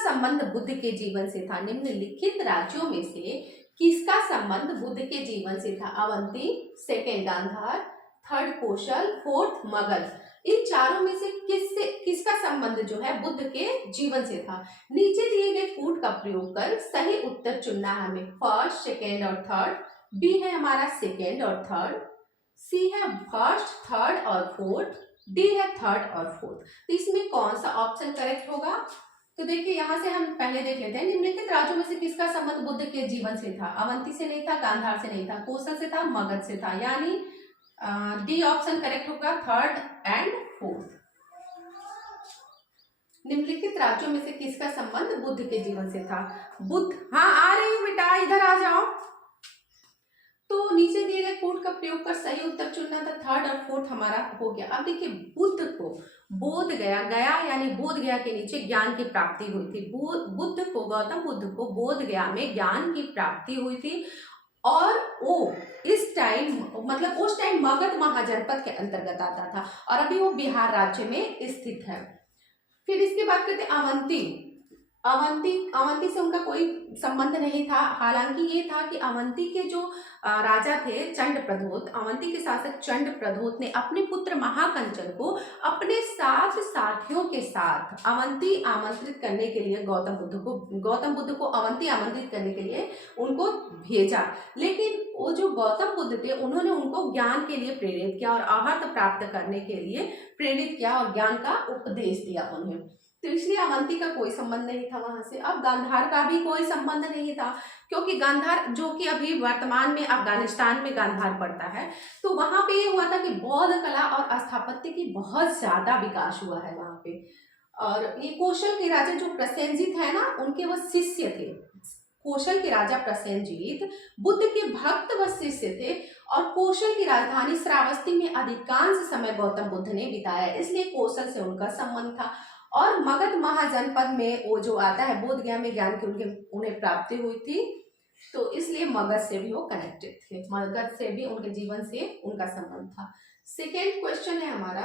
संबंध बुद्ध के जीवन से था? निम्नलिखित राज्यों में से किसका संबंध बुद्ध के जीवन से था? अवंती, सेकेंड गांधार, थर्ड कौशल, फोर्थ मगध। इन चारों में से किसका संबंध जो है बुद्ध के जीवन से था? नीचे दिए गए कूट का प्रयोग कर सही उत्तर चुनना है हमें। फर्स्ट, सेकेंड और थर्ड, बी है हमारा सेकेंड और थर्ड, सी है फर्स्ट, थर्ड और फोर्थ, डी है थर्ड और फोर्थ। तो इसमें कौन सा ऑप्शन करेक्ट होगा? तो देखिए यहां से हम पहले देख लेते हैं, निम्नलिखित राज्यों में से किसका संबंध बुद्ध के जीवन से था? अवंती से नहीं था, गांधार से नहीं था, कौशल से था, मगध से था, यानी डी ऑप्शन करेक्ट होगा, थर्ड एंड फोर्थ। निम्नलिखित राज्यों में से किसका संबंध बुद्ध के जीवन से था? बुद्ध, हाँ आ रही हूँ बेटा, इधर आ जाओ। तो नीचे दिए गए कोड का प्रयोग कर सही उत्तर चुनना था, थर्ड और फोर्थ हमारा हो गया। अब देखिए बुद्ध को बोध गया, गया यानी बोध गया के नीचे ज्ञान की प्राप्ति हुई थी। बुद्ध को, गौतम बुद्ध को बोध गया में ज्ञान की प्राप्ति हुई थी और वो इस टाइम मतलब उस टाइम मगध महाजनपद के अंतर्गत आता था और अभी वो बिहार राज्य में स्थित है। फिर इसके बाद कहते हैं अवंती से उनका कोई संबंध नहीं था। हालांकि ये था कि अवंती के जो राजा थे चंड प्रधोत, अवंती के शासक चंड प्रधोत ने अपने पुत्र महाकंचन को अपने 7 साथियों के साथ अवंती आमंत्रित करने के लिए गौतम बुद्ध को अवंती आमंत्रित करने के लिए उनको भेजा। लेकिन वो जो गौतम बुद्ध थे उन्होंने उनको ज्ञान के लिए प्रेरित किया और अर्हत प्राप्त करने के लिए प्रेरित किया और ज्ञान का उपदेश दिया उन्हें। तो इसलिए अवंती का कोई संबंध नहीं था वहां से। अब गांधार का भी कोई संबंध नहीं था, क्योंकि गांधार जो कि अभी वर्तमान में अफगानिस्तान में गांधार पड़ता है, तो वहां पे ये हुआ था कि बौद्ध कला और स्थापत्य की बहुत ज्यादा विकास हुआ है वहां पे। और ये कौशल के राजा जो प्रसेनजीत है ना, उनके वो शिष्य थे। कौशल के राजा प्रसेनजीत बुद्ध के भक्त व शिष्य थे और कौशल की राजधानी श्रावस्ती में अधिकांश समय गौतम बुद्ध ने बिताया, इसलिए कौशल से उनका संबंध था। और मगध महाजनपद में वो जो आता है बोध गया में ज्ञान की उन्हें प्राप्ति हुई थी, तो इसलिए मगध से भी वो कनेक्टेड थे, मगध से भी उनके जीवन से उनका संबंध था। सेकेंड क्वेश्चन है हमारा,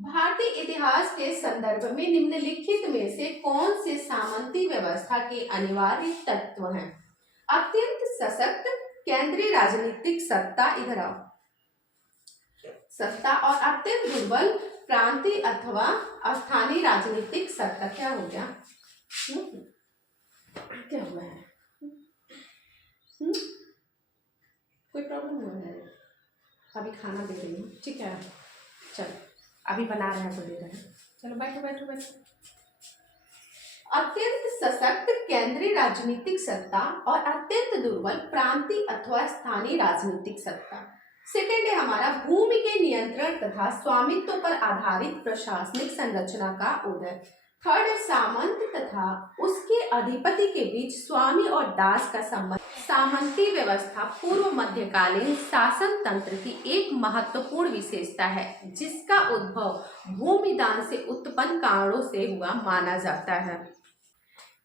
भारतीय इतिहास के संदर्भ में निम्नलिखित में से कौन से सामंती व्यवस्था के अनिवार्य तत्व हैं? अत्यंत सशक्त केंद्रीय राजनीतिक सत्ता, इधर आओ, सत्ता, और अत्यंत दुर्बल प्रांतीय अथवा स्थानीय राजनीतिक सत्ता। क्या हो गया? क्या हुआ है? कोई प्रॉब्लम हुआ है? अभी खाना दे रही हूँ, ठीक है, चलो अभी बना रहे हैं तो दे रहे हैं, चलो बैठो बैठो बैठो। अत्यंत सशक्त केंद्रीय राजनीतिक सत्ता और अत्यंत दुर्बल प्रांतीय अथवा स्थानीय राजनीतिक सत्ता। सेकेंड है हमारा भूमि के नियंत्रण तथा स्वामित्व पर आधारित प्रशासनिक संरचना का उदय। थर्ड है सामंत तथा उसके अधिपति के बीच स्वामी और दास का संबंध। सामंती व्यवस्था पूर्व मध्यकालीन शासन तंत्र की एक महत्वपूर्ण विशेषता है जिसका उद्भव भूमिदान से उत्पन्न कारणों से हुआ माना जाता है।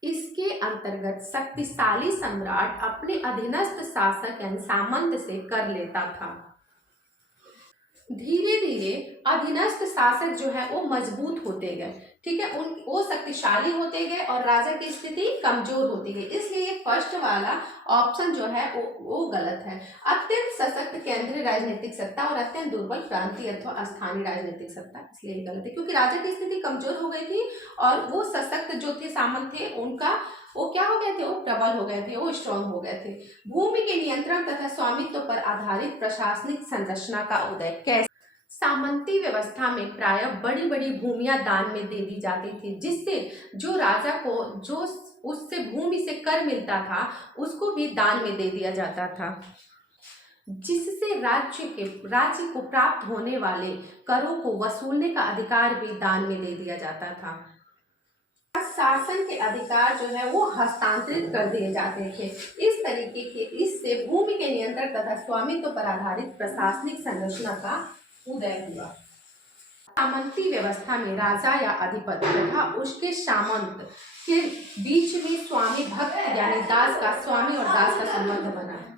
इसके अंतर्गत शक्तिशाली सम्राट अपने अधीनस्थ शासक यानी सामंत से कर लेता था। धीरे धीरे अधीनस्थ शासक जो है वो मजबूत होते गए, ठीक है, वो शक्तिशाली होते गए और राजा की स्थिति कमजोर होती गई, इसलिए फर्स्ट वाला ऑप्शन जो है वो गलत है। अत्यंत सशक्त केंद्रीय राजनीतिक सत्ता और अत्यंत दुर्बल प्रांतीय अथवा स्थानीय राजनीतिक सत्ता, इसलिए गलत है, क्योंकि राजा की स्थिति कमजोर हो गई थी और वो सशक्त जो थे सामंत थे उनका वो क्या हो गए थे, वो प्रबल हो गए थे, वो स्ट्रांग हो गए थे। भूमि के नियंत्रण तथा स्वामित्व पर आधारित प्रशासनिक संरचना का उदय। कैसे? सामंती व्यवस्था में प्रायः बड़ी बड़ी भूमियां दान में दे दी जाती थी, जिससे जो राजा को जो उससे भूमि से कर मिलता था उसको भी दान में दे दिया जाता था, जिससे राज्य को प्राप्त होने वाले करों को वसूलने का अधिकार भी दान में दे दिया जाता था। शासन के अधिकार जो है वो हस्तांतरित कर दिए जाते थे। इस तरीके के इससे भूमि के नियंत्रण तथा स्वामित्व पर आधारित प्रशासनिक संरचना का उदय हुआ। सामंती व्यवस्था में राजा या अधिपति तथा उसके सामंत के बीच में स्वामी भक्त यानी दास का, स्वामी और दास का संबंध बना है।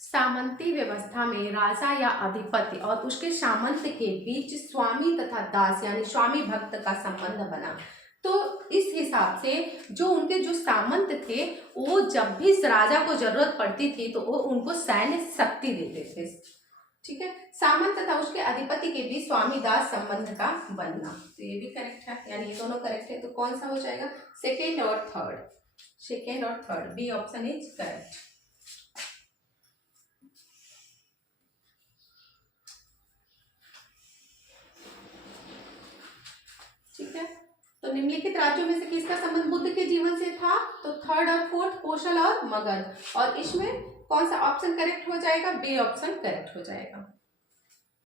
सामंती व्यवस्था में राजा या अधिपति और उसके सामंत के बीच स्वामी तथा दास यानी स्वामी भक्त का संबंध बना। तो इस हिसाब हिसाब से जो उनके जो सामंत थे वो जब भी राजा को जरूरत पड़ती थी तो वो उनको सैन्य शक्ति देते थे। ठीक है, सामंत तथा उसके अधिपति के बीच स्वामी दास संबंध का बनना, तो ये भी करेक्ट है, यानी ये दोनों करेक्ट है। तो कौन सा हो जाएगा, सेकेंड और थर्ड, सेकेंड और third, B option is correct. ठीक है, तो निम्नलिखित राज्यों में से किसका संबंध बुद्ध के जीवन से था, तो थर्ड और फोर्थ, कौशल और मगध, और इसमें कौन सा ऑप्शन करेक्ट हो जाएगा, बी ऑप्शन करेक्ट हो जाएगा।